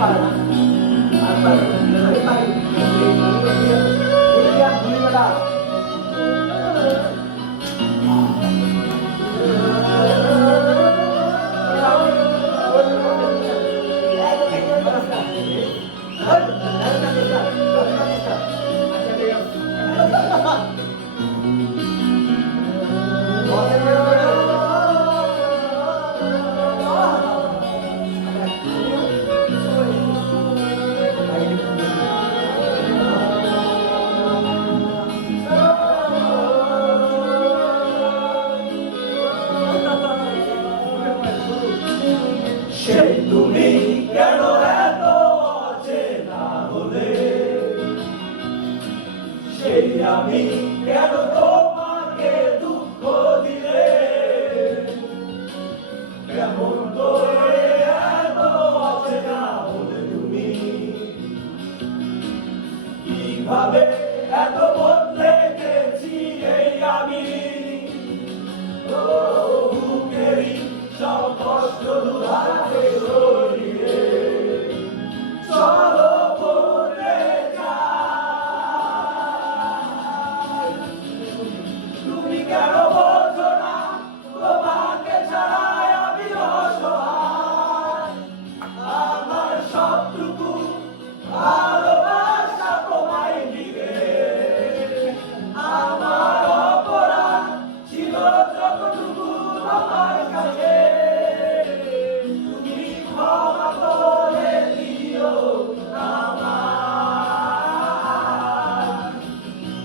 পারে না আর পারে না পারে ভুলিয়া ভুলিবেটা সেই তুমি কেন এত অচেনা হলে, সেই আমি কেন তোমাকে দুঃখ দিলে, কেমন করে এত অচেনা হলে তুমি, কিভাবে এত